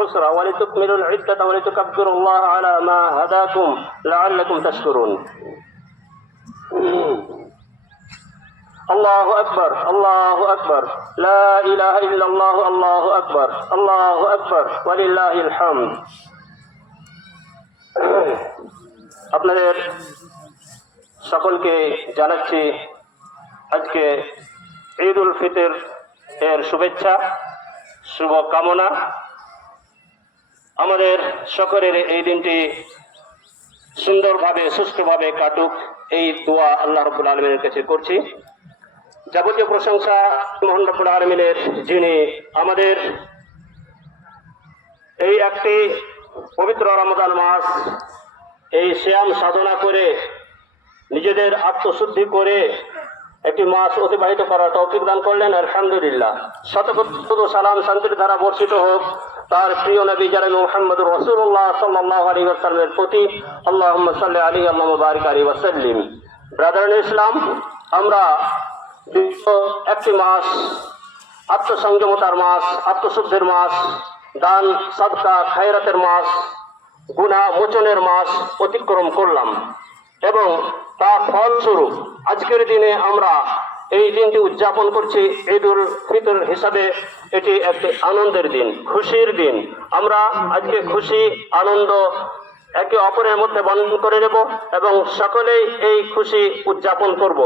العسر ولتكملوا العدة ولتكبروا الله على ما هداكم لعلكم تشكرون. الله أكبر الله أكبر لا إله إلا الله الله أكبر الله أكبر ولله الحمد. আপনাদের সকলকে জানাচ্ছি আজকে ঈদ উল ফিতর এর শুভেচ্ছা, শুভকামনা। আমাদের সকলের এই দিনটি সুন্দরভাবে সুষ্ঠুভাবে কাটুক, এই দোয়া আল্লাহ রাব্বুল আলামিনের কাছে করছি। যাবতীয় প্রশংসা মহান রব্বুল আলামিনের, যিনি আমাদের এই একটি পবিত্র রমজান মাস এই সিয়াম সাধনা করে নিজেদের আত্মশুদ্ধি করে একটি মাস অতিবাহিত করার তৌফিক দান করলেন। আলহামদুলিল্লাহ। শত শত সালাম শান্তির ধারা বর্ষিত হোক তার প্রিয় নবী জনাব মুহাম্মদুর রাসূলুল্লাহ সাল্লাল্লাহু আলাইহি ওয়াসাল্লামের প্রতি। আল্লাহুম্মা সাল্লি আলাইহি আল্লাহুম্মা বারিক আলাইহি ওয়া সাল্লিম। ব্রাদার ইসলাম, আমরা একটি মাস, আত্মসংযমতার মাস, আত্মশুদ্ধির মাস, দান সাদকা খায়রাতের মাস, গুনাহ মোচনের মাস অতিক্রম করলাম এবং তার ফলস্বরূপ আজকের দিনে আমরা এই দিনটি উদযাপন করছি ঈদ উল ফিতর হিসাবে। এটি একটি আনন্দের দিন, খুশির দিন। আমরা আজকে খুশি আনন্দ একে অপরের মধ্যে বন্ধন করে নেব এবং সকলেই এই খুশি উদযাপন করব।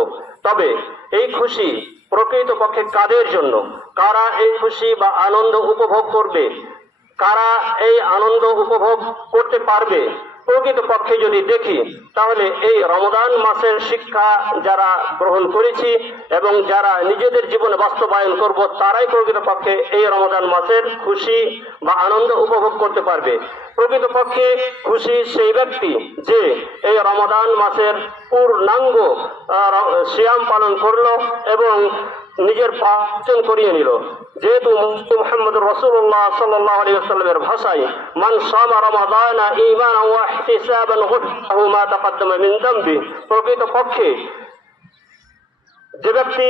তবে এই খুশি প্রকৃতপক্ষে কাদের জন্য, কারা এই খুশি বা আনন্দ উপভোগ করবে, কারা এই আনন্দ উপভোগ করতে পারবে, প্রকৃতপক্ষে যদি দেখি তাহলে এই রমজান মাসের শিক্ষা যারা গ্রহণ করেছি এবং যারা নিজেদের জীবনে বাস্তবায়ন করব, তারাই প্রকৃতপক্ষে এই রমজান মাসের খুশি বা আনন্দ উপভোগ করতে পারবে। প্রকৃতপক্ষে খুশি সেই ব্যক্তি যে এই রমজান মাসের পূর্ণাঙ্গ সিয়াম পালন করলো এবং নিজের পাচন করিয়ে নিল। যেহেতু মুহাম্মদুর রাসূলুল্লাহ সাল্লাল্লাহু আলাইহি ওয়াসাল্লামের ভাষায়, মান সামা রমাদানা ঈমানান ওয়া ইহতিসাবান গুফিরা লাহু মা তাকাদ্দামা মিন যামবি। প্রকৃতপক্ষে যে ব্যক্তি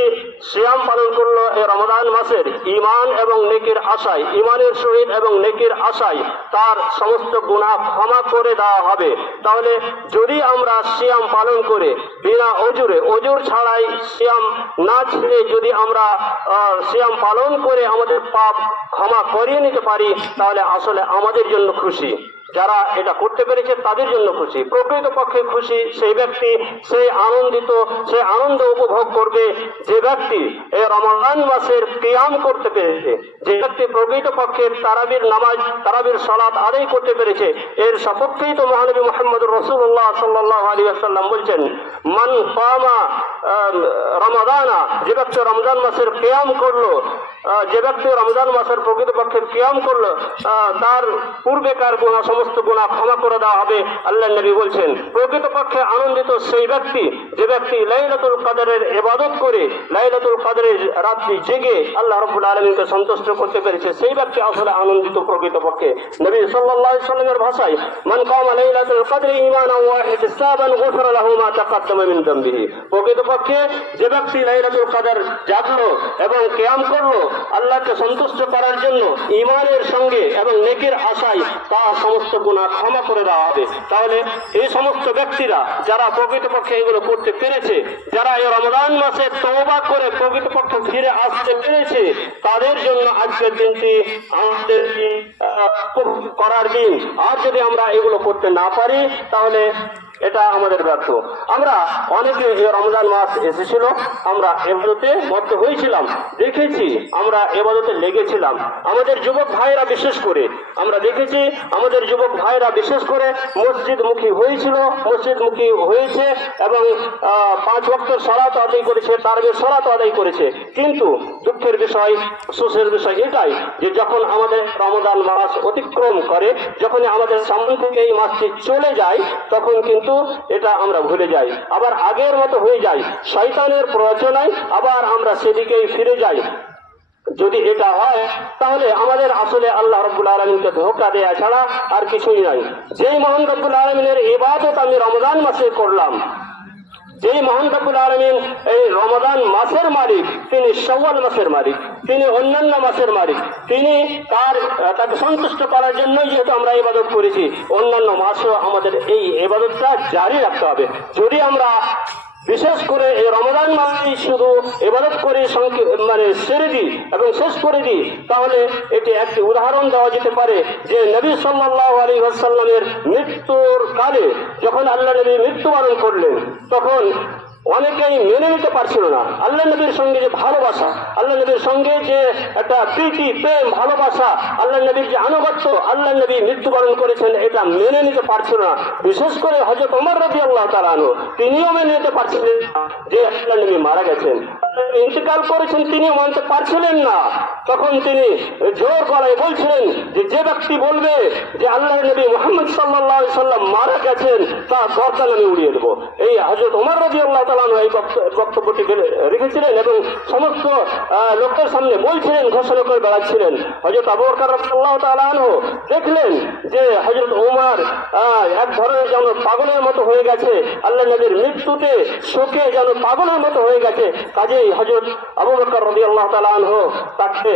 সিয়াম পালন করলো এই রমজান মাসের ঈমান এবং নেকির আশায়, ঈমানের সহিত এবং নেকির আশায়, তার সমস্ত গুনাহ ক্ষমা করে দেওয়া হবে। তাহলে যদি আমরা সিয়াম পালন করে বিনা অজুরে, অজুর ছাড়াই সিয়াম না ছেড়ে যদি আমরা সিয়াম পালন করে আমাদের পাপ ক্ষমা করিয়ে নিতে পারি, তাহলে আসলে আমাদের জন্য খুশি। যারা এটা করতে পেরেছে তাদের জন্য খুশি। প্রকৃতপক্ষে খুশি সেই ব্যক্তি, সেই আনন্দিত, সে আনন্দ উপভোগ করবে যে ব্যক্তি এই রমজান মাসের কিয়াম করতে পেরেছে, যে ব্যক্তি প্রকৃতপক্ষে তারাবির নামাজ, তারাবির সালাত আদায় করতে পেরেছে। এর সপক্ষেই তো মহানবী মুহাম্মদুর রাসূলুল্লাহ সাল্লাল্লাহু আলাইহি ওয়াসাল্লাম বলছেন, মান কামা রমাদানা, যে ব্যক্তি রমজান মাসের কিয়াম করলো, যে ব্যক্তি রমজান মাসের প্রকৃতপক্ষে কিয়াম করলো, তার পূর্বেকার গুনাহ, সমস্ত গুনাহ ক্ষমা করে দেওয়া হবে। আল্লাহ নবী বলছেন প্রকৃতপক্ষে আনন্দিত সেই ব্যক্তি যে ব্যক্তি লাইলাতুল কদরের ইবাদত করে, লাইলাতুল কদরের রাত্রি জেগে আল্লাহ রাব্বুল আলামিনকে সন্তুষ্ট করতে পেরেছে, সেই ব্যক্তি আসলে আনন্দিত প্রকৃতপক্ষে। নবী সাল্লাল্লাহু আলাইহি ওয়াসাল্লামের ভাষায়, মান কামা লাইলাতুল কদরি ঈমানান ওয়া ইহতিসাবান গুফিরা লাহু মা তাকাদ্দামা মিন যামবিহি। প্রকৃতপক্ষে যে ব্যক্তি লাইলাতুল কদর জাগলো এবং কিয়াম করলো আল্লাহকে সন্তুষ্ট করার জন্য ঈমানের সঙ্গে এবং নেকির আশায়, তার সমস্ত গুনাহ ক্ষমা করে দেওয়া হবে। তাহলে এই সমস্ত ব্যক্তিরা যারা প্রকৃতপক্ষে এগুলো করতে পেরেছে, যারা এই রমজান মাসে তওবা করে প্রকৃতপক্ষে ফিরে আসতে পেরেছে, তাদের জন্য আজকের দিনটি আমাদের করার দিন। আর যদি আমরা এগুলো করতে না পারি তাহলে এটা আমাদের ব্যর্থ। আমরা অনেকে এই রমজান মাস এসেছিল, আমরা ইবাদতে মত্ত হয়েছিলাম, দেখেছি, আমরা ইবাদতে লেগেছিলাম। আমাদের যুবক ভাইরা বিশেষ করে আমরা দেখেছি, আমাদের যুবক ভাইরা বিশেষ করে মসজিদমুখী হয়েছিল, মসজিদমুখী হয়েছে এবং 5 ওয়াক্ত সালাত আদায় করেছে, তারাবির সালাত আদায় করেছে। কিন্তু দুঃখের বিষয়, আফসোসের বিষয় এটাই যে যখন আমাদের রমজান মাস অতিক্রম করে, যখন আমাদের সামনে থেকে এই মাসটি চলে যায়, তখন কিন্তু এটা আমরা ভুলে যাই, আবার আগের মতো হয়ে যাই। শয়তানের প্ররোচনায় আবার আমরা সেদিকেই ফিরে যাই। যদি এটা হয় তাহলে আমাদের আসলে আল্লাহ রাব্বুল আলামিনকে ধোঁকা দেয়া ছাড়া আর কিছুই নাই। যেই মহান রাব্বুল আলামিনের ইবাদত আমি রমজান মাসে করলাম, যেই মহান রব্বুল আলামিন এই রমাদান মাসের মালিক, তিনি শাওয়াল মাসের মালিক, তিনি অন্যান্য মাসের মালিক, তিনি তাকে সন্তুষ্ট করার জন্যই যেহেতু আমরা ইবাদত করেছি, অন্যান্য মাসেও আমাদের এই ইবাদতটা জারি রাখতে হবে। যদি আমরা বিশেষ করে এই রমজান মাসে শুধু ইবাদত করে ছেড়ে দিই এবং শেষ করে দিই, তাহলে এটি একটি উদাহরণ দেওয়া যেতে পারে যে নবী সাল্লাল্লাহু আলাইহি ওয়াসাল্লামের মৃত্যুর কালে যখন আল্লাহ নবী মৃত্যুবরণ করলেন, তখন অনেকেই মেনে নিতে পারছিল না। আল্লাহ নবীর সঙ্গে যে ভালোবাসা, আল্লাহ নবীর সঙ্গে যে একটা প্রীতি, প্রেম, ভালোবাসা, আল্লাহ নবীর যে আনুগত্য, আল্লাহ নবী মৃত্যুবরণ করেছেন, এটা মেনে নিতে পারছিল না। বিশেষ করে হযরত ওমর রাদিয়াল্লাহু তাআলা আনহু, তিনিও মেনে নিতে পারছিলেন যে আল্লাহ নবী মারা গেছেন, ইন্তেকাল করেছেন, তিনিও মানতে পারছিলেন না। তখন তিনি জোর গলায় বলছিলেন যে ব্যক্তি বলবে যে আল্লাহ নবী মুহাম্মদ সাল্লাল্লাহু আলাইহি সাল্লাম মারা গেছেন, তার গর্দান আমি উড়িয়ে দেবো। এই হযরত ওমর রাদিয়াল্লাহু তাআলা আনহু এই বক্তব্যটি রেখেছিলেন এবং সমস্ত লোকের সামনে বলছিলেন, ঘোষণা করে বেড়াচ্ছিলেন। হযরত আবু বকর রাদিয়াল্লাহু তাআলা আনহু দেখলেন যে হযরত ওমর এক ধরনের যেন পাগলের মতো হয়ে গেছে, আল্লাহ নবীর মৃত্যুতে শোকে যেন পাগলের মতো হয়ে গেছে। কাজেই হযরত আবু বকর রাদিয়াল্লাহু তাআলা আনহু তাকে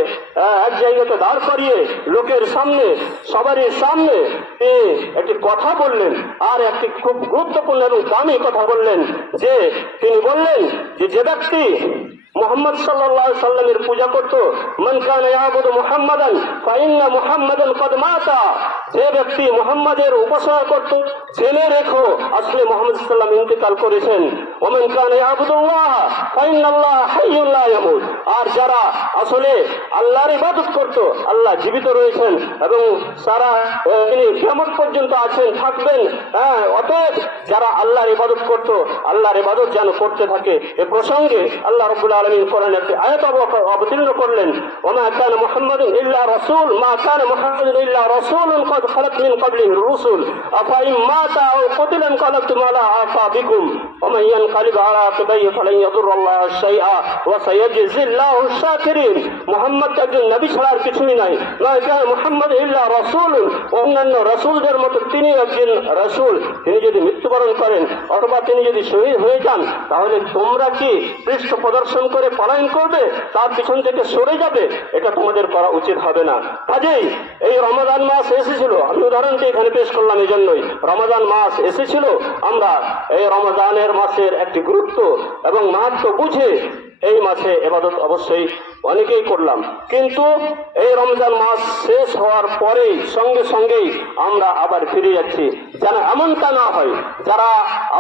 এক জায়গাতে দাঁড় করিয়ে লোকের সামনে, সবারই সামনে তিনি একটি কথা বললেন, আর একটি খুব গুরুত্বপূর্ণ এবং দামি কথা বললেন। যে তিনি বললেন যে ব্যক্তি মুহাম্মদ সাল্লাল্লাহু আলাইহি সাল্লামের পূজা করত, মান কানা ইয়াবুদু মুহাম্মাদান ফাইন্না মুহাম্মাদান ক্বাদ মাতা, যে ব্যক্তি মুহাম্মাদের উপাসনা করত, জেনে রেখো আসলে মুহাম্মদ সাল্লাল্লাহু আলাইহি সাল্লাম ইন্তেকাল করেছেন। ওয়া মান কানা ইয়াবুদুল্লাহ ফাইন্নাল্লাহ হাইয়্যুন লা ইয়ামুত, আর যারা আসলে আল্লাহর ইবাদত করত, আল্লাহ জীবিত রয়েছেন এবং সারা তিনি কিয়ামত পর্যন্ত আছেন, থাকবেন। অতএব যারা আল্লাহর ইবাদত করত, আল্লাহর ইবাদত যেন করতে থাকে। এ প্রসঙ্গে আল্লাহ রাব্বুল আলামিন কোরআনে একটি আয়াত অবতীর্ণ করলেন, ওমা কানা মুহাম্মাদুন ইল্লা রাসূল, মা কানা মুহাম্মাদুন ইল্লা রাসূলুন ক্বাদ খালাত মিন ক্বাবলিহি রুসুল আফা ইন মাতা আও কুতিলা ইনকালাবতুম আলা আকাবিকুম ওয়া মান ইয়ানকালিব আলা আকিবাইহি ফালান ইয়াদুররাল্লাহা শাইআ ওয়া সায়াজজিল্লাহু শাকিরিন। মুহাম্মদ একজন নবী ছাড়া আর কিছুই নাই। মা কানা মুহাম্মাদ ইল্লা রাসূলুন, অন্যান্য রাসূলদের মতো তিনি একজন রাসূল। তিনি যদি মৃত্যুবরণ করেন অথবা তিনি যদি শহীদ হয়ে যান, তাহলে তোমরা কি পৃষ্ঠ প্রদর্শন করে পলায়ন করবে, তার পিছন থেকে সরে যাবে? এটা তোমাদের করা উচিত হবে না। কাজেই এই রমাদান মাস এসেছিল, আমি উদাহরণটি এখানে পেশ করলাম এই জন্যই, রমাদান মাস এসেছিল, আমরা এই রমাদানের মাসের একটি গুরুত্ব এবং মাহাত্ম্য বুঝে এই মাসে ইবাদত অবশ্যই অনেকেই করলাম। কিন্তু এই রমজান মাস শেষ হওয়ার পরেই সঙ্গে সঙ্গেই আমরা আবার ফিরে যাচ্ছি। যেন এমনটা না হয়, যারা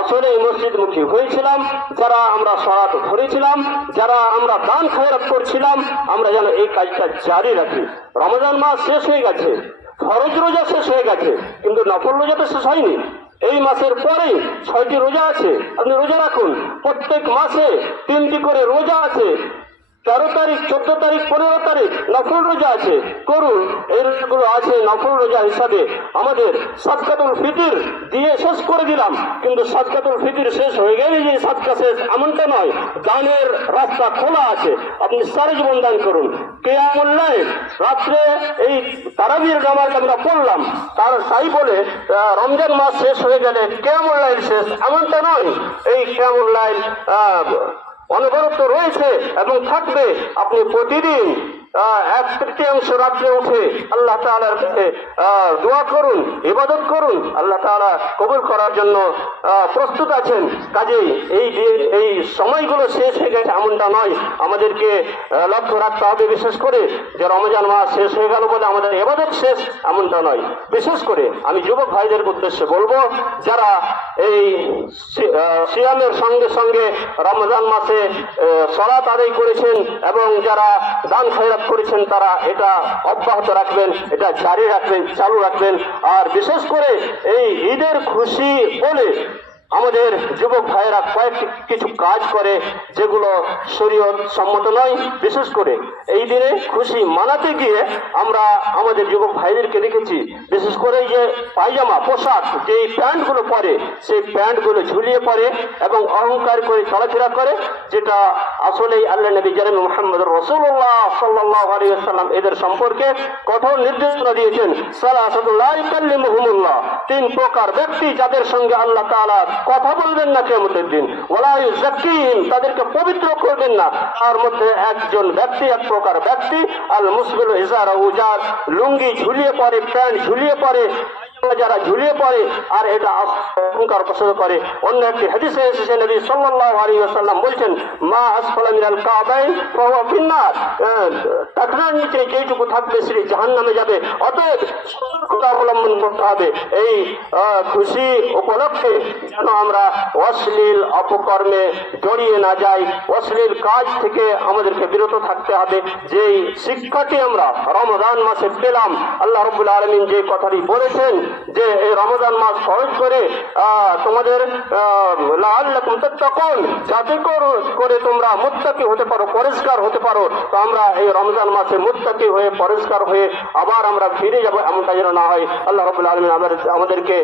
আসলে মসজিদমুখী হয়েছিলাম, যারা আমরা সালাত ধরেছিলাম, যারা আমরা দান খয়রাত করছিলাম, আমরা যেন এই কাজটা জারি রাখি। রমজান মাস শেষ হয়ে গেছে, ফরজ রোজা শেষ হয়ে গেছে, কিন্তু নফল রোজা তো শেষ হয়নি। এই মাসের পরে 6টি রোজা আছে, আপনি রোজা রাখুন। প্রত্যেক মাসে 3টি করে রোজা আছে। 13 তারিখ, 14 তারিখ, 15 তারিখ নফল রোজা আছে, করুন। এই রোজাগুলো আছে নফল রোজা হিসাবে। আমাদের সাদকাতুল ফিতর দিয়ে শেষ করে দিলাম, কিন্তু সাদকাতুল ফিতর শেষ হয়ে গেলে যে সাদকা শেষ এমনটা নয়। দানের রাস্তা খোলা আছে, আপনি সারা জীবন দান করুন। কিয়ামুল লাইল, রাত্রে এই তারাবির নামাজ আমরা পড়লাম, তাই বলে রমজান মাস শেষ হয়ে গেলে কিয়ামুল লাইল শেষ এমনটা নয়। এই কিয়ামুল লাইল অনবরত রয়েছে এবং থাকবে। আপনি প্রতিদিন 1/3 রাত্রে উঠে আল্লাহ তাআলার কাছে দোয়া করুন, ইবাদত করুন। আল্লাহ তাআলা কবুল করার জন্য প্রস্তুত আছেন। কাজেই এই সময়গুলো শেষ হয়ে গেছে এমনটা নয়। আমাদেরকে লক্ষ্য রাখতে হবে বিশেষ করে যে রমজান মাস শেষ হয়ে গেল বলে আমাদের ইবাদত শেষ এমনটা নয়। বিশেষ করে আমি যুবক ভাইদের উদ্দেশ্যে বলবো, যারা এই সিয়ামের সঙ্গে সঙ্গে রমজান মাসে সালাত আদায় করেছেন এবং যারা দান খয়রাত করেছেন, তারা এটা অব্যাহত রাখবেন, এটা জারি রাখবেন, চালু রাখবেন। আর বিশেষ করে এই ঈদের খুশি বলে আমাদের যুবক ভাইয়েরা কিছু কাজ করে যেগুলো শরীয়ত সম্মত নয়। বিশেষ করে এই দিনে খুশি মানাতে গিয়ে আমরা আমাদের যুবক ভাইদেরকে দেখেছি, বিশেষ করে যে পায়জামা পোশাক, যে প্যান্টগুলো পরে, সেই প্যান্টগুলো ঝুলিয়ে পরে এবং অহংকার করে চলাফেরা করে, যেটা আসলেই আল্লাহ নবী জনাব মুহাম্মদুর রাসূলুল্লাহ সাল্লাল্লাহু আলাইহি ওয়াসাল্লাম এদের সম্পর্কে কঠোর নির্দেশনা দিয়েছেন। সালাসাতুল লা ইউকাল্লিমুহুমুল্লাহ, 3 প্রকার ব্যক্তি যাদের সঙ্গে আল্লাহ তাআলা কথা বলবেন না কিয়ামতের দিন। ওয়ালা ইউযাক্কিহিম, তাদেরকে পবিত্র করবেন না। তার মধ্যে একজন ব্যক্তি, এক প্রকার ব্যক্তি, আল মুসবিলু ইজারাহু, যার লুঙ্গি ঝুলিয়ে পড়ে, প্যান্ট ঝুলিয়ে পড়ে, যারা ঝুলিয়ে পড়ে আর এটা অহংকার পছন্দ করে। অন্য একটি হাদিসে এসেছে নবী সাল্লাল্লাহু আলাইহি ওয়াসাল্লাম বলছেন, মা আসফালা মিনাল কাবাইন ফাহুয়া ফিন্নার, টাকনার নিচে যেটুকু থাকবে সেটি জাহান্নামে যাবে। অতএব সতর্কতা অবলম্বন করতে হবে। এই খুশি উপলক্ষে যেন আমরা অশ্লীল অপকর্মে জড়িয়ে না যাই, অশ্লীল কাজ থেকে আমাদেরকে বিরত থাকতে হবে। যেই শিক্ষাটি আমরা রমজান মাসে পেলাম, আল্লাহ রাব্বুল আলামিন যে কথাটি বলেছেন যে এই রমজান মাস খরচ করে তোমাদের লাআল্লাকুম তাত্তাকুন, যাতে করে তোমরা মুত্তাকি হতে পারো, পরিষ্কার হতে পারো। তো আমরা এই রমজান মাসে মুত্তাকি হয়ে, পরিষ্কার হয়ে আবার আমরা ফিরে যাব, এমনটা যেন না হয়। আল্লাহ রাব্বুল আলামিন আমাদেরকে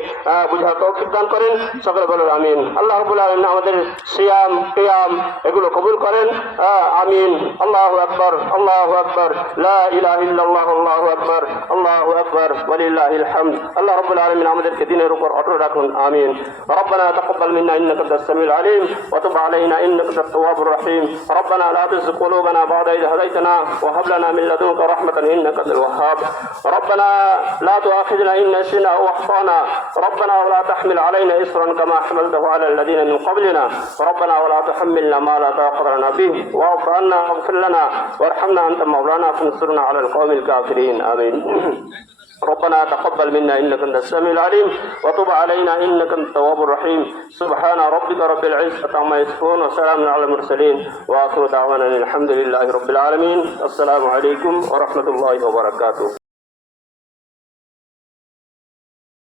বুঝার তৌফিক দান করেন। সকলে বলুন আমিন। আল্লাহ রাব্বুল আলামিন আমাদের সিয়াম, কিয়াম এগুলো কবুল করেন। আমিন। আল্লাহু আকবার, আল্লাহু আকবার, লা ইলাহা ইল্লাল্লাহ, আল্লাহু আকবার, আল্লাহু আকবার, ওয়ালিল্লাহিল হামদ। আল্লাহ রাব্বুল আলামিন আমাদেরকে দিনের উপর অটল রাখুন। আমিন। রব্বানা তাকাব্বাল মিন্না ইন্নাকা আনতাস সামিউল আলিম ওয়া তুব আলাইনা ইন্নাকা আনতাত তাওয়াবুর রহিম। রব্বানা লা তুযিগ কুলুবানা বা'দা ইয হাদাইতানা ওয়া হাব লানা মিন লাদুনকা রাহমাতান ইন্নাকা আনতাল ওয়াহ্হাব। রব্বানা লা তুআখিযনা ইন নাসিনা আও আখতানা। ربنا ولا تحمل علينا إصرا كما حملته على الذين من قبلنا. ربنا ولا تحملنا ما لا طاقة لنا به واعف عنا واغفر لنا وارحمنا أنت مولانا فانصرنا على القوم الكافرين. آمين. ربنا تقبل منا إنك أنت السميع العليم وتب علينا إنك أنت التواب الرحيم. سبحان ربك رب العزة عما يصفون وسلام على المرسلين وآخر دعوانا الحمد لله رب العالمين. السلام عليكم ورحمة الله وبركاته.